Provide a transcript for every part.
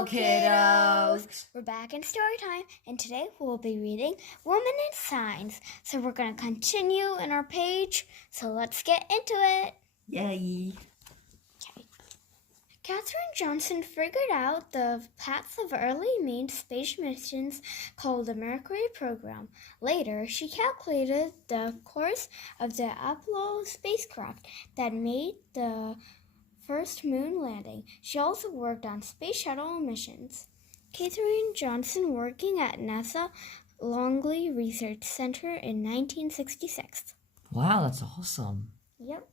Hello, kiddos! We're back in story time, and today we'll be reading Women in Science. So we're going to continue in our page, so let's get into it. Yay! Okay. Katherine Johnson figured out the paths of early manned space missions called the Mercury program. Later, she calculated the course of the Apollo spacecraft that made the first moon landing. She also worked on space shuttle missions. Katherine Johnson working at NASA Langley Research Center in 1966. Wow, that's awesome. Yep.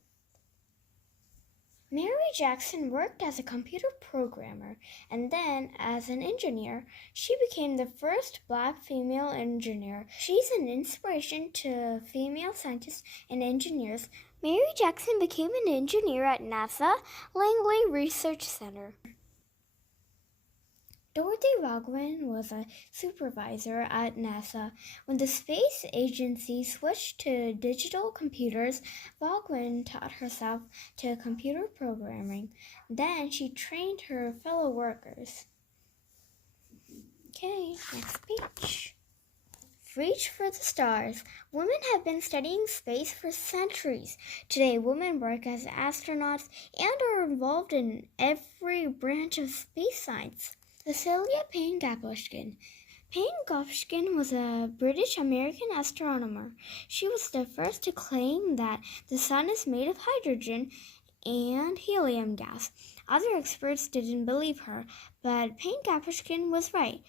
Mary Jackson worked as a computer programmer and then as an engineer. She became the first Black female engineer. She's an inspiration to female scientists and engineers. Mary Jackson became an engineer at NASA Langley Research Center. Dorothy Vaughan was a supervisor at NASA. When the space agency switched to digital computers, Vaughan taught herself to computer programming. Then she trained her fellow workers. Okay, next page. Reach for the stars. Women have been studying space for centuries. Today, women work as astronauts and are involved in every branch of space science. Cecilia Payne-Gaposchkin. Payne-Gaposchkin was a British-American astronomer. She was the first to claim that the sun is made of hydrogen and helium gas. Other experts didn't believe her, but Payne-Gaposchkin was right.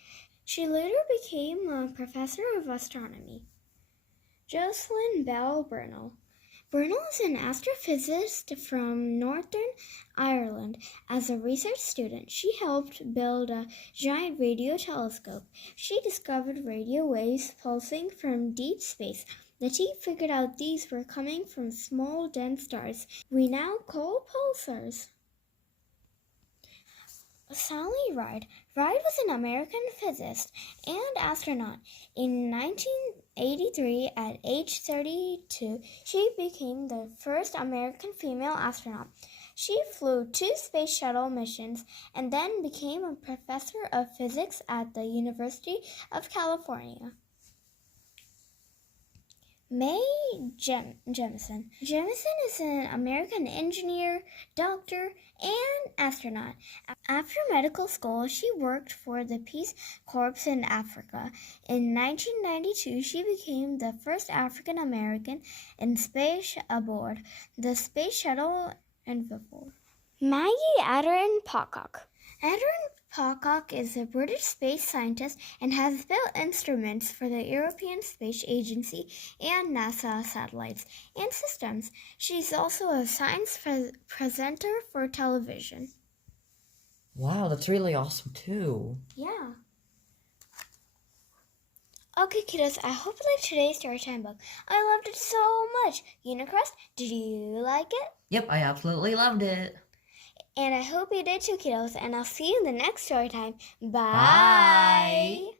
She later became a professor of astronomy. Jocelyn Bell Burnell. Burnell is an astrophysicist from Northern Ireland. As a research student, she helped build a giant radio telescope. She discovered radio waves pulsing from deep space. The team figured out these were coming from small, dense stars we now call pulsars. Sally Ride. Ride was an American physicist and astronaut. In 1983, at age 32, she became the first American female astronaut. She flew 2 space shuttle missions and then became a professor of physics at the University of California. Mae Jemison. Jemison is an American engineer, doctor, and astronaut. After medical school, she worked for the Peace Corps in Africa. In 1992, she became the first African American in space aboard the Space Shuttle Endeavour. Maggie Adderin-Pocock. Adderin-Pocock is a British space scientist and has built instruments for the European Space Agency and NASA satellites and systems. She's also a science presenter for television. Wow, that's really awesome too. Yeah. Okay, kiddos, I hope you liked today's Storytime book. I loved it so much. Unicrest, did you like it? Yep, I absolutely loved it. And I hope you did too, kiddos. And I'll see you in the next Storytime. Bye! Bye!